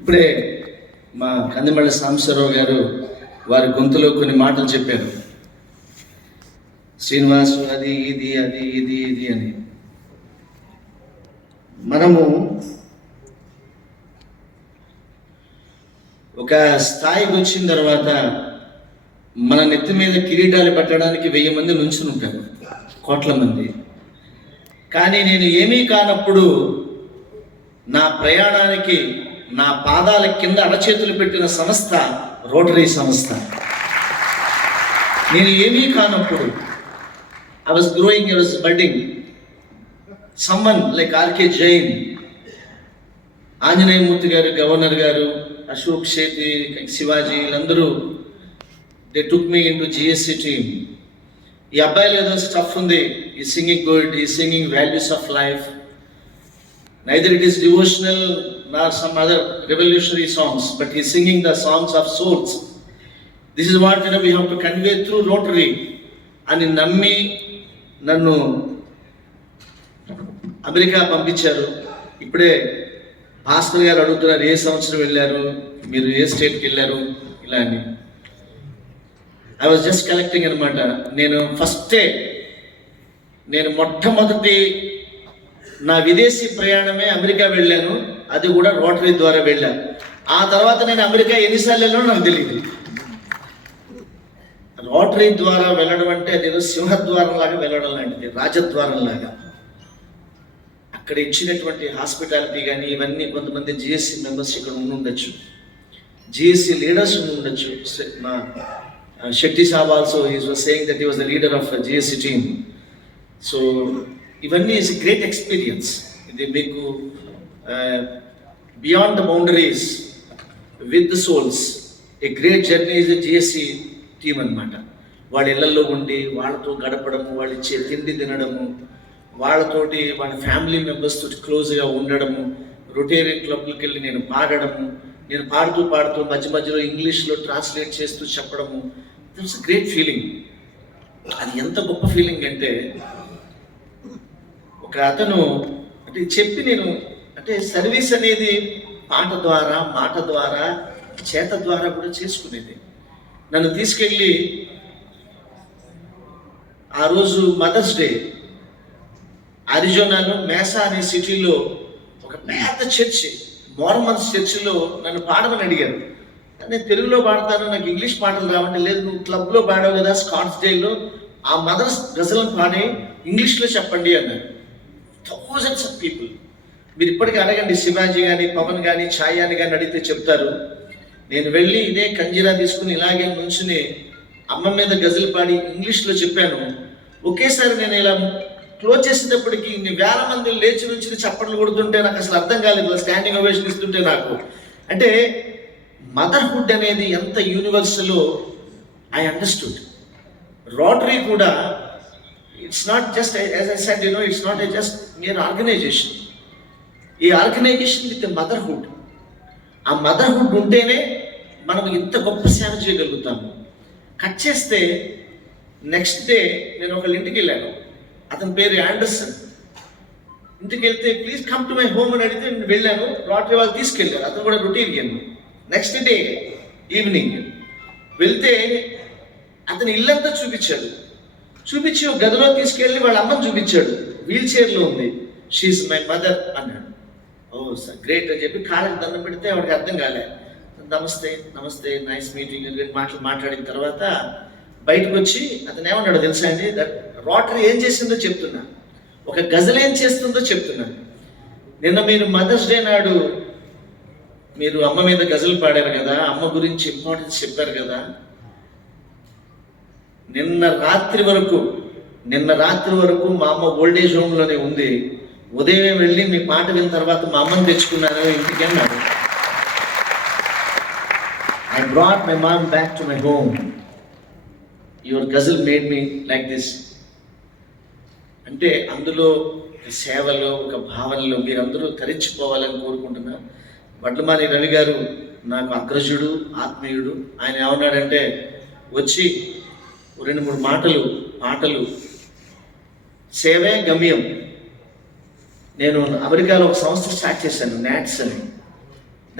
ఇప్పుడే మా కందిమళ్ళ సాంబశివరావు గారు వారి గొంతులో కొన్ని మాటలు చెప్పారు. శ్రీనివాసు అది ఇది అది ఇది ఇది అని. మనము ఒక స్థాయికి వచ్చిన తర్వాత మన నెత్తి మీద కిరీటాలు పెట్టడానికి 1000 మంది నుంచుని ఉంటారు, కోట్ల మంది. కానీ నేను ఏమీ కానప్పుడు నా ప్రయాణానికి నా పాదాల కింద అరచేతులు పెట్టిన సంస్థ రోటరీ సంస్థ. నేను ఏమీ కానప్పుడు I was growing, I was budding. Someone like R.K. Jain, Anjaneya మూర్తి గారు, గవర్నర్ గారు, అశోక్ శేతి, శివాజీ, వీళ్ళందరూ they took me into GSC team. ఈ అబ్బాయిలో ఏదో స్టఫ్ ఉంది, ఈ సింగింగ్ గుడ్, ఈ singing values of life. Neither it is devotional nor some other revolutionary songs, but he is singing the songs of souls. This is what we have to convey through Rotary. అని నమ్మి నన్ను America పంపించారు. ఇప్పుడే భాస్కర్ గారు అడుగుతున్నారు, ఏ సంవత్సరం వెళ్ళారు, మీరు ఏ స్టేట్కి వెళ్ళారు ఇలా అని. ఐ వాజ్ జస్ట్ కలెక్టింగ్ అనమాట. నేను మొట్టమొదటి నా విదేశీ ప్రయాణమే అమెరికా వెళ్ళాను, అది కూడా రోటరీ ద్వారా వెళ్ళాను. ఆ తర్వాత నేను అమెరికా ఎన్నిసార్లు వెళ్ళానో నాకు తెలియదు. రోటరీ ద్వారా వెళ్ళడం అంటే నేను సింహద్వారం లాగా వెళ్ళడం లాంటిది, రాజద్వారం లాగా. అక్కడ ఇచ్చినటువంటి హాస్పిటాలిటీ కానీ ఇవన్నీ, కొంతమంది జిఎస్సి మెంబర్స్ ఇక్కడ ఉండొచ్చు, జిఎస్సి లీడర్స్ ఉండొచ్చు. మా Shetty saab also is was saying that he was the leader of GSC team. So ఇవన్నీ ఇస్ ఎ గ్రేట్ ఎక్స్పీరియన్స్. ఇది మీకు beyond the boundaries with the souls, a great journey is the GSC team అనమాట. వాళ్ళ ఇళ్లలో ఉండి వాళ్ళతో గడపడము, వాళ్ళు ఇచ్చే తిండి తినడము, వాళ్ళతోటి వాళ్ళ ఫ్యామిలీ మెంబర్స్ తోటి క్లోజ్గా ఉండడము, రొటేరియన్ క్లబ్కి వెళ్ళి నేను పాడడము, నేను పాడుతూ మధ్య మధ్యలో ఇంగ్లీష్లో ట్రాన్స్లేట్ చేస్తూ చెప్పడము. It's a great feeling. అది ఎంత గొప్ప ఫీలింగ్ అంటే, ఒక అతను అంటే చెప్పి నేను అంటే సర్వీస్ అనేది పాట ద్వారా, మాట ద్వారా, చేత ద్వారా కూడా చేసుకునేది. నన్ను తీసుకెళ్ళి ఆ రోజు మదర్స్ డే అరిజోనాలో మేసా అనే సిటీలో ఒక పెద్ద చర్చి, మోర్మన్స్ చర్చిలో నన్ను పాడమని అడిగారు. నేను తెలుగులో పాడతాను, నాకు ఇంగ్లీష్ పాటలు రావంటే, లేదు నువ్వు క్లబ్లో పాడావు కదా స్కాట్స్ డేలో, ఆ మదర్స్ గజలను పాడి ఇంగ్లీష్లో చెప్పండి అన్నారు. Thousands of people. మీరు ఇప్పటికీ అడగండి, శివాజీ కానీ, పవన్ కానీ, ఛాయాని కానీ అడిగితే చెప్తారు. నేను వెళ్ళి ఇదే కంజీరా తీసుకుని ఇలాగే నుంచుని అమ్మ మీద గజలు పాడి ఇంగ్లీష్లో చెప్పాను. ఒకేసారి నేను ఇలా క్లోజ్ చేసేటప్పటికి ఇన్ని వేల మంది లేచి నుంచి చప్పట్లు కొడుతుంటే నాకు అసలు అర్థం కాలేదు, స్టాండింగ్ ఓవేషన్ ఇస్తుంటే నాకు. అంటే మదర్హుడ్ అనేది ఎంత యూనివర్సలో ఐ అండర్స్టూడ్. రోటరీ కూడా it's not just as I said it's not a just near organisation. ఈ ఆర్గనైజేషన్ విత్ మదర్హుడ్. ఆ మదర్హుడ్ ఉంటేనే మనం ఇంత గొప్ప సేవ చేయగలుగుతాము. కట్ చేస్తే నెక్స్ట్ డే నేను ఒకళ్ళ ఇంటికి వెళ్ళాను, అతని పేరు యాండర్సన్. ఇంటికి వెళ్తే please come to my home అని అడిగితే నేను వెళ్ళాను. రోటరీ వాళ్ళు తీసుకెళ్ళారు, అతను కూడా రొటీరియన్. నెక్స్ట్ డే ఈవినింగ్ వెళ్తే అతని ఇల్లంతా చూపించి ఒక గదిలో తీసుకెళ్ళి వాళ్ళ అమ్మని చూపించాడు, వీల్ చైర్లో ఉంది. షీఈస్ మై మదర్ అన్నాడు. ఓ సార్ గ్రేట్ అని చెప్పి కాళ్ళకి దండం పెడితే ఆవిడకి అర్థం కాలే. నమస్తే నైస్ మీటింగ్ అని మాట్లాడిన తర్వాత బయటకు వచ్చి అతను ఏమన్నాడు తెలుసా అండి, దట్ రోటరీ ఏం చేసిందో చెప్తున్నా, ఒక గజల్ ఏం చేస్తుందో చెప్తున్నా. నిన్న మీరు మదర్స్ డే నాడు మీరు అమ్మ మీద గజలు పాడారు కదా, అమ్మ గురించి ఇంపార్టెన్స్ చెప్పారు కదా. నిన్న రాత్రి వరకు మా అమ్మ ఓల్డేజ్ హోమ్లోనే ఉంది. ఉదయం వెళ్ళి మీ పాట విన్న తర్వాత మా అమ్మని తెచ్చుకున్నాను ఇంటికి అన్నాడు. I brought my mom back to my home. Your ghazal made me like this. అంటే అందులో సేవలో, ఒక భావనలో మీరందరూ తరించిపోవాలని కోరుకుంటున్నా. వడ్లమాని రవి గారు నాకు అగ్రజుడు, ఆత్మీయుడు. ఆయన ఏమన్నాడంటే, వచ్చి 2-3 పాటలు సేవే గమ్యం. నేను అమెరికాలో ఒక సంస్థ స్టార్ట్ చేశాను, నాట్స్ అని.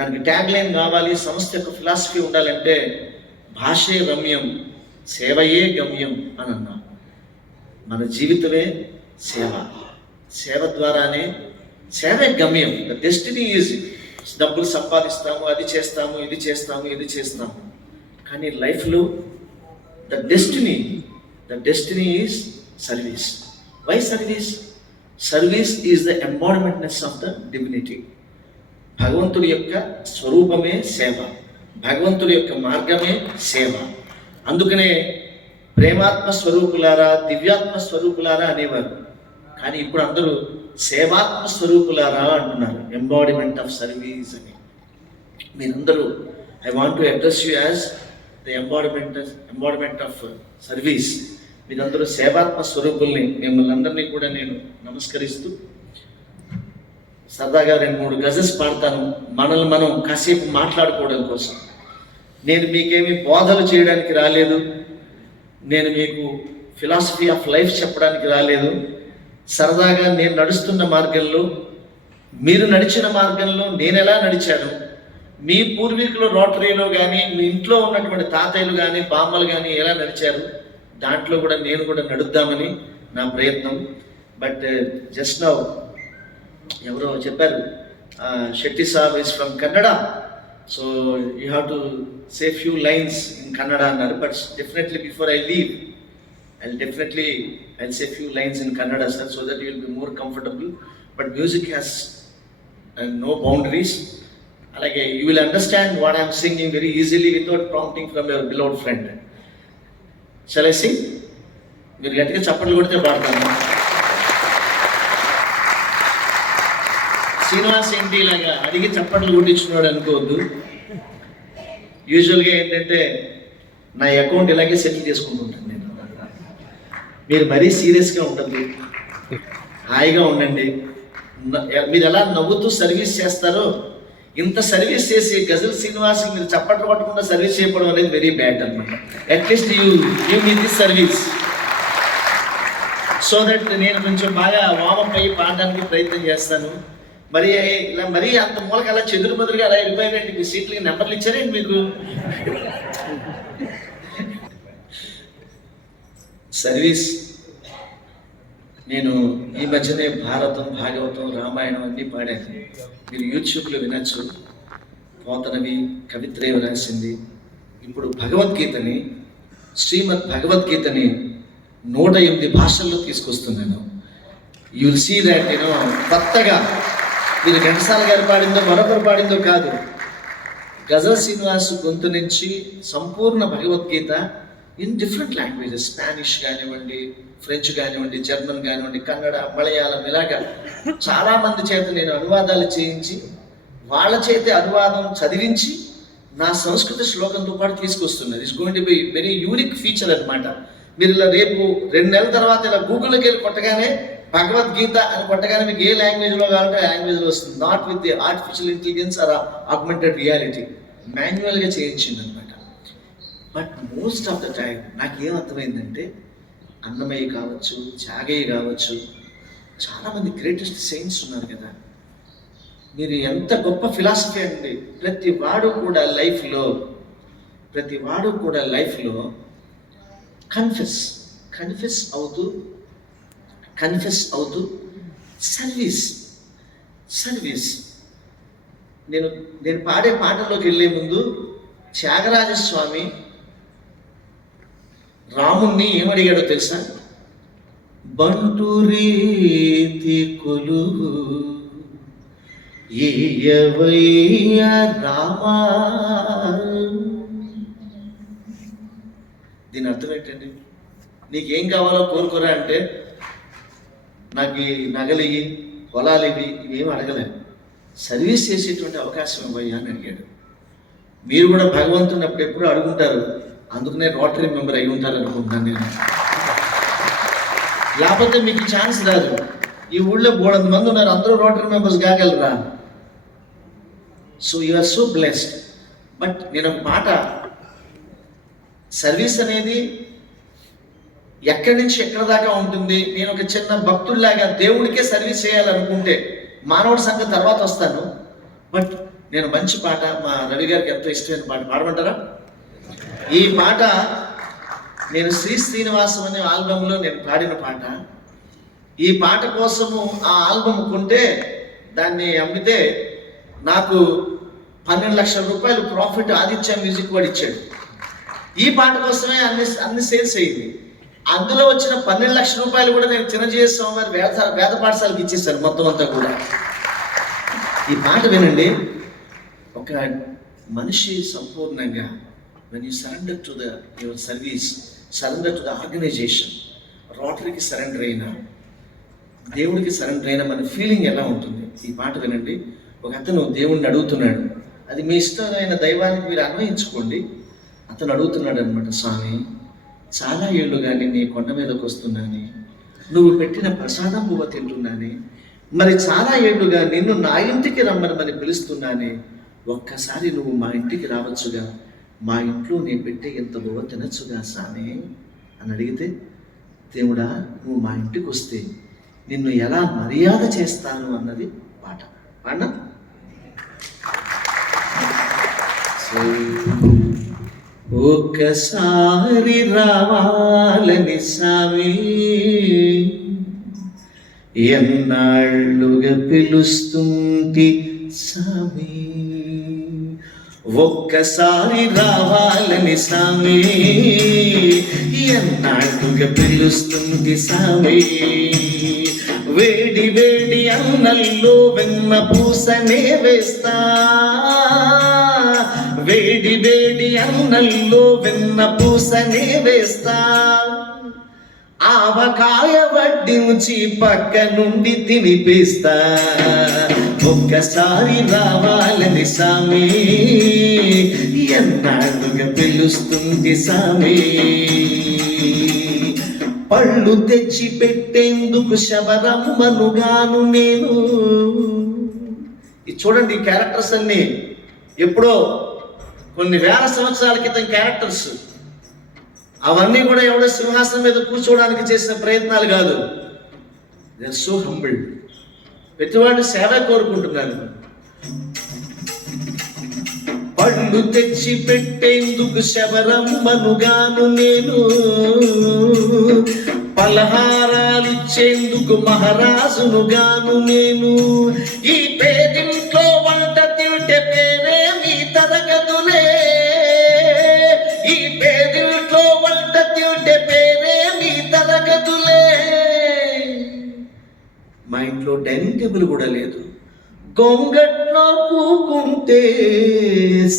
దానికి ట్యాగ్ లైన్ కావాలి, సంస్థ యొక్క ఫిలాసఫీ ఉండాలంటే భాషే రమ్యం, సేవయే గమ్యం అని అన్నా. మన జీవితమే సేవ, సేవ ద్వారానే సేవే గమ్యం. ద డెస్టినీ ఈజ్ డబ్బులు సంపాదిస్తాము, అది చేస్తాము, ఇది చేస్తాము, ఇది చేస్తాము. కానీ లైఫ్లో the destiny is service. Why service? Service is the embodimentness of the divinity. భగవంతుడి యొక్క స్వరూపమే సేవ, భగవంతుడి యొక్క మార్గమే సేవ. అందుకనే ప్రేమాత్మ స్వరూపులారా, దివ్యాత్మ స్వరూపులారా అనేవారు. కానీ ఇప్పుడు అందరూ సేవాత్మ స్వరూపులారా అంటున్నారు, ఎంబాడిమెంట్ ఆఫ్ సర్వీస్ అని. మీరందరూ I want to address you as the embodiment of service. మీరందరూ సేవాత్మ స్వరూపుల్ని. మిమ్మల్ని అందరినీ కూడా నేను నమస్కరిస్తూ సరదాగా 2-3 గజల్స్ పాడతాను, మనల్ని మనం కాసేపు మాట్లాడుకోవడం కోసం. నేను మీకేమీ బోధలు చేయడానికి రాలేదు, నేను మీకు ఫిలాసఫీ ఆఫ్ లైఫ్ చెప్పడానికి రాలేదు. సరదాగా నేను నడుస్తున్న మార్గంలో, మీరు నడిచిన మార్గంలో నేను ఎలా నడిచాను, మీ పూర్వీకులు రోటరీలో కానీ, మీ ఇంట్లో ఉన్నటువంటి తాతయ్యలు కానీ, బామ్మలు కానీ ఎలా నడిచారు, దాంట్లో కూడా నేను కూడా నడుద్దామని నా ప్రయత్నం. బట్ జస్ట్ నౌ ఎవరో చెప్పారు, Shetty saab is from Kannada, so you have to say few lines in Kannada అన్నారు. But definitely before I leave I'll say few lines in Kannada, sir, so that you will be more comfortable. But music has no boundaries. Like you will understand what I am singing very easily without prompting from your beloved friend. Shall I sing? మీరు గట్టిగా చప్పట్లు కొడితే పాడతాను. శ్రీనివాస్ ఏంటి ఇలాగా అడిగి చప్పట్లు కొట్టించుకున్నాడు అనుకోవద్దు. యూజువల్గా ఏంటంటే నా అకౌంట్ ఇలాగే సెటిల్ చేసుకుంటుంటాను నేను. మీరు మరీ సీరియస్గా ఉండద్దు, హాయిగా ఉండండి. మీరు ఎలా నవ్వుతూ సర్వీస్ చేస్తారో, ఇంత సర్వీస్ చేసి గజల్ శ్రీనివాస్కి మీరు చప్పట్లు పట్టకుండా సర్వీస్ చేయడం అనేది వెరీ బ్యాడ్ అనమాట. At least you give me this service so that నేను కొంచెం బాగా వామప్ అయ్యి పాడడానికి ప్రయత్నం చేస్తాను. మరి ఇలా మరీ అంత మూలకి అలా చెదురు బదురుగా అలా వెళ్ళిపోయారండి. మీ సీట్లకి నెంబర్లు ఇచ్చారండి మీకు. సర్వీస్. నేను ఈ మధ్యనే భారతం, భాగవతం, రామాయణం అన్నీ పాడాను. మీరు యూట్యూబ్లో వినొచ్చు. పోతనవి, కవిత్రేయ రాసింది. ఇప్పుడు భగవద్గీతని, శ్రీమద్ భగవద్గీతని 108 భాషల్లో తీసుకొస్తున్నాను. యూ విల్ సీ దాట్ కొత్తగా మీరు ఘంటసాల గారు పాడిందో మరొకరు పాడిందో కాదు, గజల్ శ్రీనివాస్ గొంతు నుంచి సంపూర్ణ Bhagavad Gita in different languages, Spanish కానివ్వండి, ఫ్రెంచ్ కానివ్వండి, జర్మన్ కానివ్వండి, కన్నడ, మలయాళం, ఇలాగా చాలామంది చేత నేను అనువాదాలు చేయించి వాళ్ళ చేత అనువాదం చదివించి నా సంస్కృత శ్లోకంతో పాటు తీసుకొస్తున్నారు. It's going to be very unique feature అనమాట. మీరు ఇలా రేపు 2 నెలల తర్వాత ఇలా గూగుల్లోకి వెళ్ళి కొట్టగానే భగవద్గీత అని కొట్టగానే మీకు ఏ లాంగ్వేజ్లో కావాలంటే ఆ లాంగ్వేజ్లో వస్తుంది. Not with the artificial intelligence or augmented reality, మాన్యువల్గా చేయించింది అనమాట. But most of the time నాకు ఏమర్థమైందంటే, అన్నమయ్య కావచ్చు, త్యాగయ్య కావచ్చు, చాలామంది గ్రేటెస్ట్ సెయింట్స్ ఉన్నారు కదా. మీరు ఎంత గొప్ప ఫిలాసఫీ అండి. ప్రతి వాడు కూడా లైఫ్లో కన్ఫెస్ అవుతూ సర్వీస్. నేను పాడే పాటల్లోకి వెళ్ళే ముందు త్యాగరాజస్వామి రాముణ్ణి ఏమడిగాడో తెలుసా? బంటు రీతి కొలువు ఏయవయ్య రామా. దీని అర్థం ఏంటండి? నీకేం కావాలో కోరుకోరా అంటే, నాకు ఈ నగలివి, పొలాలు ఇవేమి అడగలేదు, సర్వీస్ చేసేటువంటి అవకాశం ఇవ్వయ్యా అని అడిగాడు. మీరు కూడా భగవంతుని అప్పుడెప్పుడు అడుగుంటారు, అందుకనే రోటరీ మెంబర్ అయి ఉంటారు అనుకుంటున్నాను నేను. లేకపోతే మీకు ఛాన్స్ రాదు. ఈ ఊళ్ళో 300 మంది ఉన్నారు, అందరూ రోటరీ మెంబర్స్ కాగలరా? So you are so blessed. But నేను ఒక మాట, సర్వీస్ అనేది ఎక్కడి నుంచి ఎక్కడి దాకా ఉంటుంది. నేను ఒక చిన్న భక్తుడిలాగా దేవుడికే సర్వీస్ చేయాలనుకుంటే, మానవుడి సంగతి తర్వాత వస్తాను, బట్ నేను మంచి పాట, మా రవి గారికి ఎంతో ఇష్టమైన పాట పాడమంటారా? ఈ పాట నేను శ్రీనివాసం అనే ఆల్బంలో నేను పాడిన పాట. ఈ పాట కోసము ఆ ఆల్బమ్ కొంటే దాన్ని అమ్మితే నాకు 12 లక్షల రూపాయలు ప్రాఫిట్ ఆదిత్య మ్యూజిక్ వాడు ఇచ్చాడు. ఈ పాట కోసమే అన్ని సేల్స్ అయింది. అందులో వచ్చిన 12 లక్షల రూపాయలు కూడా నేను చిరంజీవి స్వామి వారి వేద పాఠశాలకు ఇచ్చేసాను మొత్తం అంతా కూడా. ఈ పాట వినండి. ఒక మనిషి సంపూర్ణంగా when you surrender to your service, surrender to the organization, రోటరీకి సరెండర్ అయినా, దేవుడికి సరెండర్ అయినా మన ఫీలింగ్ ఎలా ఉంటుంది? ఈ పాట వినండి. ఒక అతను దేవుడిని అడుగుతున్నాడు, అది మీ ఇష్టమైన దైవానికి మీరు అన్వయించుకోండి. అతను అడుగుతున్నాడు అనమాట, స్వామి చాలా ఏళ్ళుగా నీ కొండ మీదకి వస్తున్నాను, నువ్వు పెట్టిన ప్రసాదం పువ్వ తింటున్నానే, మరి చాలా ఏళ్ళుగా నిన్ను నా ఇంటికి రమ్మని పిలుస్తున్నానే, ఒక్కసారి నువ్వు మా ఇంటికి రావచ్చుగా, మా ఇంట్లో నేను పెట్టే ఎంత బువ్వ తినచ్చుగా స్వామి అని అడిగితే, దేవుడా నువ్వు మా ఇంటికి వస్తే నిన్ను ఎలా మర్యాద చేస్తాను అన్నది పాట. పాడినా? ఒక్కసారి రావాలని స్వామి ఎన్నాళ్ళుగా పిలుస్తుంది స్వామి, ఒక్కసారి రావాలని స్వామి ఎన్నాళ్ళుగా పిలుస్తుంది స్వామి, వేడి వేడి అన్నల్లో వెన్న పూసనే వేస్తా, వేడి వేడి అన్నల్లో వెన్న పూసనే వేస్తా, ఆవకాయ వడ్డించి పక్క నుండి తినిపిస్తా, ఒక్కసారి రావాలని స్వామి ఎన్నాళ్ళుగా పిలుస్తుంది స్వామి, పళ్ళు తెచ్చి పెట్టేందుకు శబరమ్మనుగాను నేను. ఇది చూడండి, ఈ క్యారెక్టర్స్ అన్ని ఎప్పుడో కొన్ని వేల సంవత్సరాల క్రితం క్యారెక్టర్స్. అవన్నీ కూడా ఎవడో సింహాసనం మీద కూర్చోవడానికి చేసిన ప్రయత్నాలు కాదు. They are so humble. ప్రతివాడు సేవ కోరుకుంటున్నారు. పళ్ళు తెచ్చి పెట్టేందుకు శబరమ్మనుగాను నేను, పలహారాలు ఇచ్చేందుకు మహారాజునుగాను నేను, ఈ పేదింట్లో వంట తింటే పేరే మీ తరగతులే, ఈ పేదింట్లో వంట తింటే పేరే మీ తరగతులే, మా ఇంట్లో డైనింగ్ టేబుల్ కూడా లేదు, గొంగట్లో కూకుంటే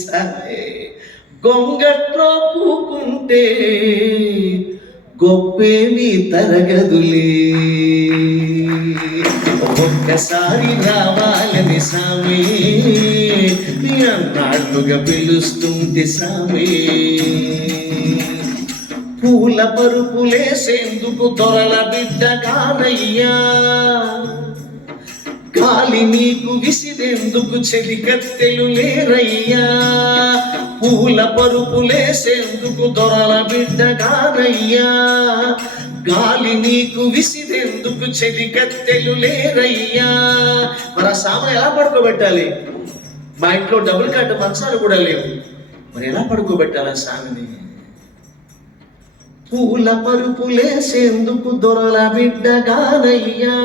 సరే, గొంగట్లో కూకుంటే గొప్పేమి తరగదులే, ఒక్కసారి రావాలని స్వామి అన్నాళ్ళుగా పిలుస్తుంది స్వామి, పూల పరుపులేసేందుకు దొరల బిడ్డ కానయ్యా, గాలి నీకు విసిరేందుకు చెలికత్తెలు లేరయ్యా, పూల పరుపులేసేందుకు దొరల బిడ్డ కానయ్యా, గాలి నీకు విసిరేందుకు చెలికత్తెలు లేరయ్యా. మరి ఆ సామాన్ ఎలా పడుకోబెట్టాలి? మా ఇంట్లో డబుల్ కాట్ మంచాలు కూడా లేవు, మరి ఎలా పడుకోబెట్టాలి స్వామిని? పూల పరుపులేసేందుకు దొరల బిడ్డ కానయ్యా,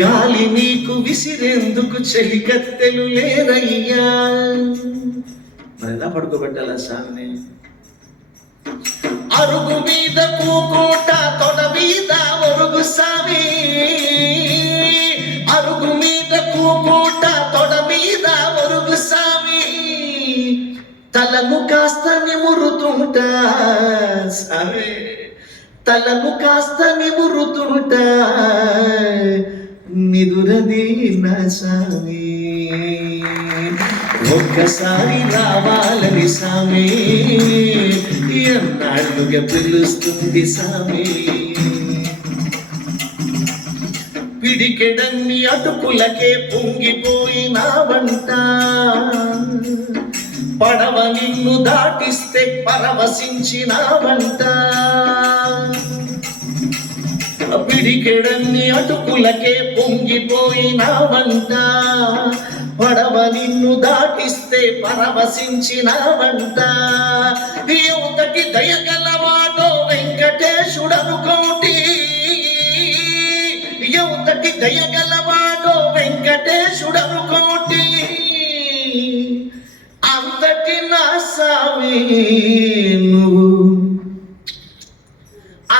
గాలి నీకు విసిరేందుకు చెలికత్తెలు లేరయ్యా, మరి ఎలా పడుకోబెట్టాలా స్వామిని? అరుగు మీద కూకోట తొడ మీద ఒరుగు స్వామి, అరుగు మీద కూకోట తొడ మీద ఒరుగు స్వామి, తలను కాస్త నిమురుతుంటా స్వామి, తలను కాస్త నిమురుతుంటా నిదురదీన స్వామి, ఒక్కసారి రావాలని స్వామి ఎన్నాళ్ళుగా పిలుస్తుంది స్వామి, పిడికెడన్ని అటుకులకే పొంగిపోయినావంట, పడవ నిన్ను దాటిస్తే పరవశించినావంట, పిడికెడన్ని అటుకులకే పొంగిపోయినావంట, పడవ నిన్ను దాటిస్తే పరవశించినావంట. యువతకి దయగలవాడో వెంకటేశుడనుకోటి, యువతకి దయగలవాడో వెంకటేశుడనుకోటి. అంతటి నా సామి నువ్వు,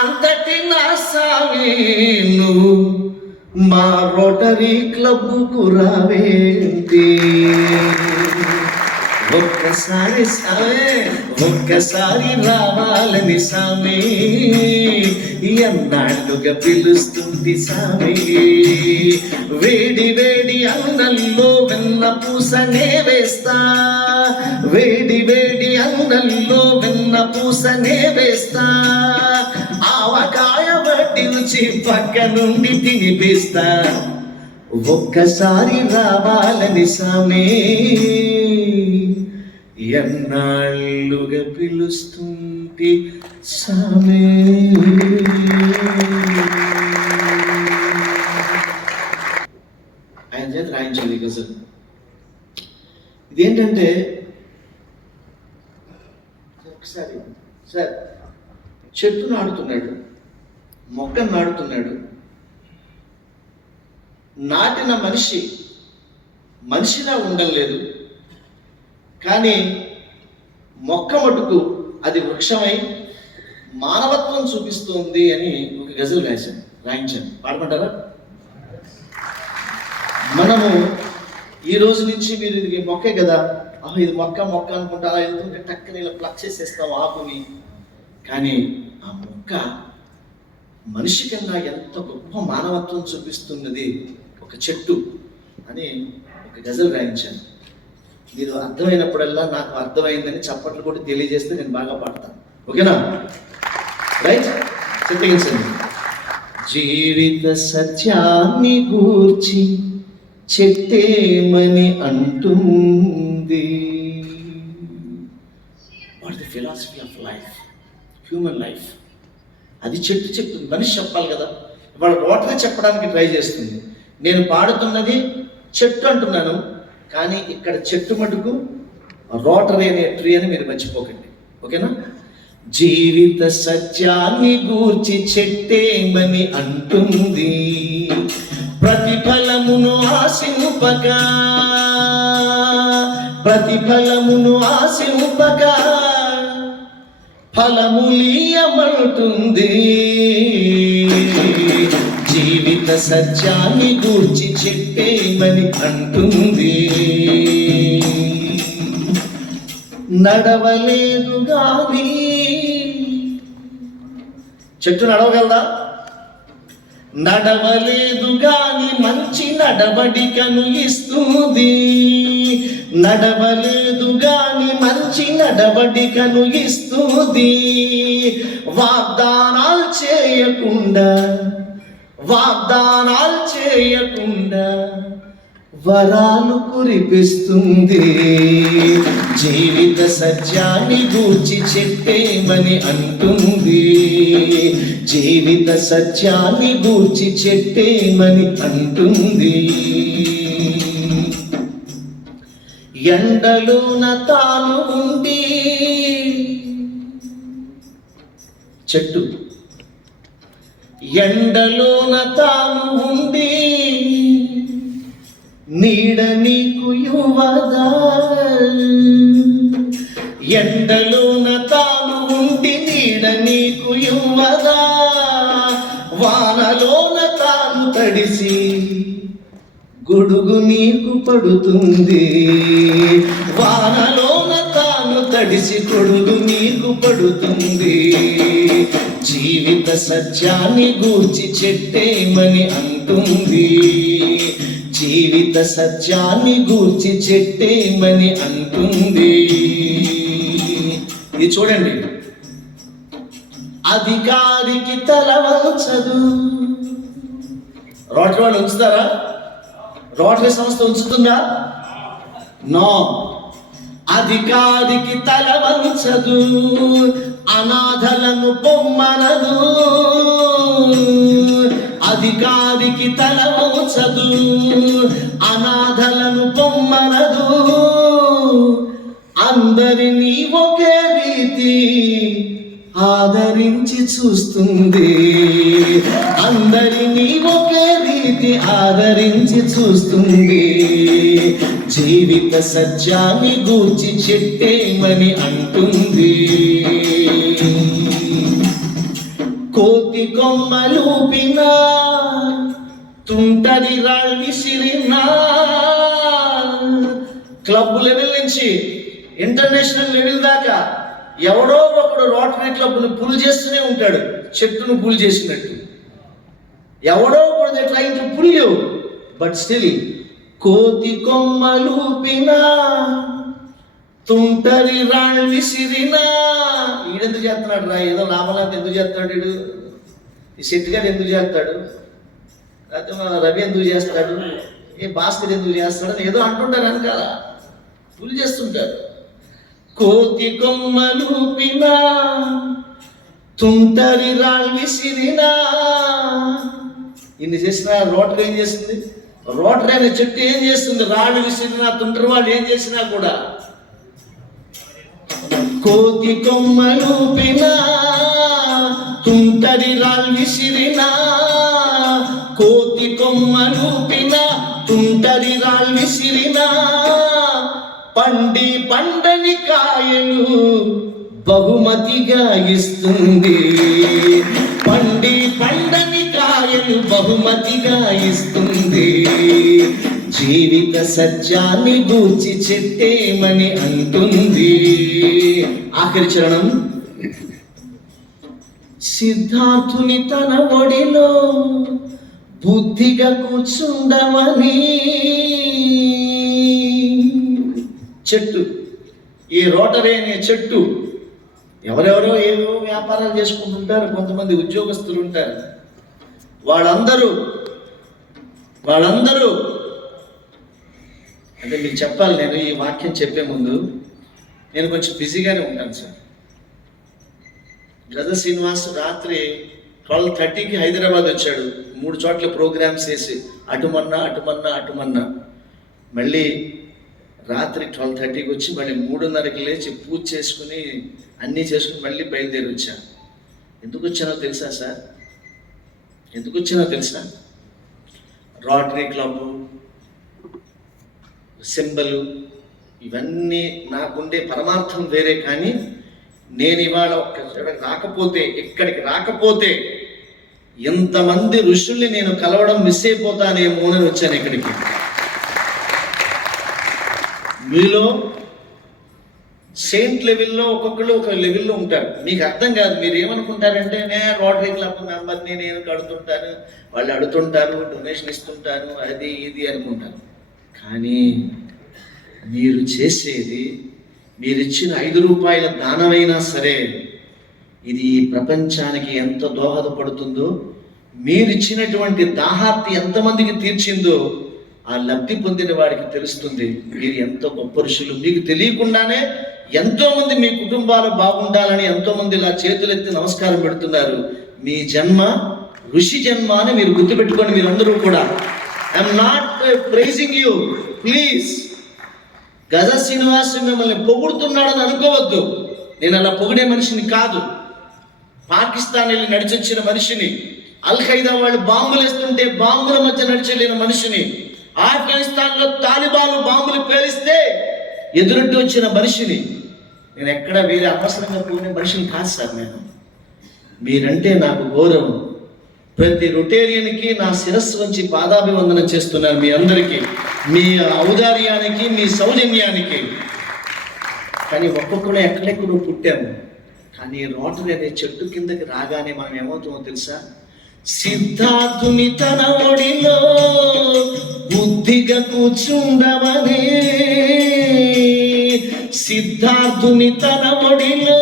అంతటి నా సామి నువ్వు, మా రోటరీ క్లబ్కు రావేంటి? ఒక్కసారి సామే, ఒక్కసారి రావాలని సామి, ఎన్నాళ్ళుగా పిలుస్తుంది సామి. వేడి వేడి అన్నంలో వెన్న పూసనే వేస్తా, వేడి వేడి అన్నంలో వెన్న పూసనే వేస్తా. ఆవకాయ వడ్డించి పక్క నుండి తినిపిస్తా. ఒక్కసారి రావాలని సామే, ఎన్నాళ్ళుగా పిలుస్తుంది సామే. ఆయన చేత రాయించండి గజల్. ఇదేంటంటే ఒకసారి సార్ చెట్టు నాడుతున్నాడు, మొక్కను నాడుతున్నాడు. నాటిన మనిషి మనిషిలా ఉండలేదు, కానీ మొక్క మటుకు అది వృక్షమై మానవత్వం చూపిస్తోంది అని ఒక గజల్ రాయించాను. పాడమంటారా? మనము ఈ రోజు నుంచి మీరు ఇది మొక్కే కదా, ఇది మొక్క మొక్క అనుకుంటా అలా వెళ్తుంటే టక్కని ఇలా ప్లక్ చేసేస్తాం ఆకుని. కానీ ఆ మొక్క మనిషి కన్నా ఎంత గొప్ప మానవత్వం చూపిస్తున్నది ఒక చెట్టు అని ఒక గజల్ రాయించాను. మీరు అర్థమైనప్పుడల్లా నాకు అర్థమైందని చప్పట్లు కూడా తెలియజేస్తే నేను బాగా పాడతాను. ఓకేనా? రైట్, చెప్పించండి. జీవిత సత్యాన్ని గూర్చి చెట్టేమని అంటుంది. What the philosophy of life, human life. అది చెట్టు చెప్తుంది, మనిషి చెప్పాలి కదా. వాడు వాటర్ చెప్పడానికి ట్రై చేస్తుంది. నేను పాడుతున్నది చెట్టు అంటున్నాను, కానీ ఇక్కడ చెట్టు మటుకు రోటరీ అనే ట్రీ అని మీరు మర్చిపోకండి. ఓకేనా? జీవిత సత్యాన్ని గూర్చి చెట్టేమని అంటుంది. ప్రతిఫలమును ఆశింపగా, ప్రతిఫలమును ఆశింపగా ఫలములీయమంటుంది. జీవిత సత్యాన్ని గూర్చి చెట్టేమని అంటుంది. నడవలేదు గాని, చెట్టు నడవగలదా? నడవలేదు గాని మంచి నడవడికను ఇస్తుంది. నడవలేదు గాని మంచి నడవడికను ఇస్తుంది. వాగ్దానాలు చేయకుండా, వాగ్దానాలు చేయకుండా వరాలు కురిపిస్తుంది. జీవిత సత్యాన్ని గూర్చి చెట్టేమని అంటుంది. జీవిత సత్యాన్ని గూర్చి చెట్టేమని అంటుంది. ఎండలోన తాను ఉండి, చెట్టు ఎండలోన తాను ఉండి నీడ నీకు యువదా. ఎండలోన తాను ఉండి నీడ నీకు యువదా. వానలోన తాను తడిసి గొడుగు నీకు పడుతుంది. వానలోన తాను తడిసి గొడుగు నీకు పడుతుంది. జీవిత సత్యాన్ని గూర్చి చెట్టేమని అంటుంది. జీవిత సత్యాన్ని గూర్చి చెట్టేమని అంటుంది. ఇది చూడండి. అధికారికి తల వంచదు. రోటరీ వాళ్ళు ఉంచుతారా? రోటరీ సంస్థ ఉంచుతుందా? నో. అధికారికి తల వంచదు, అనాథలను పొమ్మనదు. అధికారికి తల వంచదు, అనాథలను పొమ్మ రమ్మనదు, అందరినీ ఒకే రీతి ఆదరించి చూస్తుంది. అందరినీ ఒకే రీతి ఆదరించి చూస్తుంది. జీవిత సత్యాన్ని గూర్చి చెట్టేమని అంటుంది. కోతి కొమ్మలూపినా, తుంటరి రాళ్ళు విసిరినా, క్లబ్ లెవెల్ నుంచి ఇంటర్నేషనల్ లెవెల్ దాకా ఎవడో ఒకడు రోటరీ క్లబ్ను పుల్ చేస్తూనే ఉంటాడు, చెట్టును పుల్ చేసినట్టు. ఎవడో ఒకడు they trying to pull you, but still కోతి కొమ్మలూపినా, తుంటరి రాళ్ళు విసిరినా. ఈడెందుకు చేస్తున్నాడు రా? ఏదో లాభలాభం ఎందుకు చేస్తున్నాడు వీడు? ఈ శెట్టి గారు ఎందుకు చేస్తాడు? లేకపోతే మా రవి ఎందుకు చేస్తాడు? ఏ భాస్కర్ ఎందుకు చేస్తాడు? ఏదో అంటుంటారు వెనకాల, పుల్ చేస్తుంటారు. కోతి కొమ్మలూపినా, తుంటరి రాళ్ళు విసిరినా. ఇన్ని చేసిన రోటరీ ఏం చేస్తుంది? రోటరీ అనే చెట్టు ఏం చేస్తుంది? రాళ్ళు విసిరినా, తుంటరి వాళ్ళు ఏం చేసినా కూడా. కోతి కొమ్మలూపినా, తుంటరి రాళ్ళు విసిరినా, కోతి కొమ్మలూపినా, తుంటరి రాళ్ళు విసిరినా. పండని కాయలు బహుమతిగా ఇస్తుంది. పండని కాయలు బహుమతిగా ఇస్తుంది. జీవిత సత్యాన్ని గూర్చి చెట్టేమని అంటుంది. ఆఖరి చరణం. సిద్ధార్థుని తన ఒడిలో బుద్ధిగా కూర్చుండమని. చెట్టు, ఈ రోటరీ అనే చెట్టు, ఎవరెవరో ఏవో వ్యాపారాలు చేసుకుంటుంటారు, కొంతమంది ఉద్యోగస్తులు ఉంటారు. వాళ్ళందరూ అంటే మీకు చెప్పాలి, నేను ఈ వాక్యం చెప్పే ముందు నేను కొంచెం బిజీగానే ఉంటాను సార్. గజ శ్రీనివాస్ రాత్రి 12:30కి హైదరాబాద్ వచ్చాడు. 3 చోట్ల ప్రోగ్రామ్స్ వేసి అటుమన్నా మళ్ళీ రాత్రి 12:30కి వచ్చి మళ్ళీ 3:30కి లేచి పూజ చేసుకుని అన్నీ చేసుకుని మళ్ళీ బయలుదేరి వచ్చాను. ఎందుకు వచ్చానో తెలుసా సార్? ఎందుకు వచ్చానో తెలుసా? రోటరీ క్లబ్ సింబలు ఇవన్నీ నాకుండే పరమార్థం వేరే. కానీ నేను ఇవాళ ఇక్కడికి రాకపోతే ఎంతమంది ఋషుల్ని నేను కలవడం మిస్ అయిపోతానేమో అని వచ్చాను ఇక్కడికి. మీలో సెయింట్ లెవెల్లో ఒక్కొక్కళ్ళు ఒక లెవెల్లో ఉంటారు. మీకు అర్థం కాదు. మీరు ఏమనుకుంటారంటే, నేను రోటరీ క్లబ్ మెంబర్ని, నేను కడుతుంటాను, వాళ్ళు అడుగుతుంటారు, డొనేషన్ ఇస్తుంటాను, అది ఇది అనుకుంటారు. కానీ మీరు చేసేది, మీరిచ్చిన 5 రూపాయల దానమైనా సరే, ఇది ప్రపంచానికి ఎంత దోహదపడుతుందో, మీరిచ్చినటువంటి దాహార్తి ఎంతమందికి తీర్చిందో ఆ లబ్ధి పొందిన వాడికి తెలుస్తుంది. మీరు ఎంతో గొప్ప ఋషులు. మీకు తెలియకుండానే ఎంతో మంది మీ కుటుంబాలు బాగుండాలని ఎంతో మంది ఇలా చేతులెత్తి నమస్కారం పెడుతున్నారు. మీ జన్మ ఋషి జన్మ అని మీరు గుర్తుపెట్టుకోండి. మీరందరూ కూడా, I'm not praising you, please. గజ శ్రీనివాస్ మిమ్మల్ని పొగుడుతున్నాడని అనుకోవద్దు. నేను అలా పొగిడే మనిషిని కాదు. పాకిస్తాన్ వెళ్ళి నడిచొచ్చిన మనిషిని, అల్ ఖైదా వాళ్ళు బాంబులు వేస్తుంటే బాంబుల మధ్య నడిచెళ్ళిన మనిషిని, ఆఫ్ఘనిస్తాన్లో తాలిబాన్లు బాంబులు పేలిస్తే ఎదురొడ్డి వచ్చిన మనిషిని. నేను ఎక్కడ వేరే అవసరంగా పోయిన మనిషిని కాదు సార్. మీరంటే నాకు గౌరవం. ప్రతి రొటేరియన్కి నా శిరస్సు వంచి పాదాభివందనం చేస్తున్నాను. మీ అందరికీ, మీ ఔదార్యానికి, మీ సౌజన్యానికి. కానీ ఒక్కొక్కరు ఎక్కడెక్కడో పుట్టాము. కానీ రోటరీ అనే చెట్టు కిందకి రాగానే మనం ఏమవుతామో తెలుసా? సిద్ధార్థుని తన ఒడిలో బుద్ధిగా కూర్చుండమని. సిద్ధార్థుని తన ఒడిలో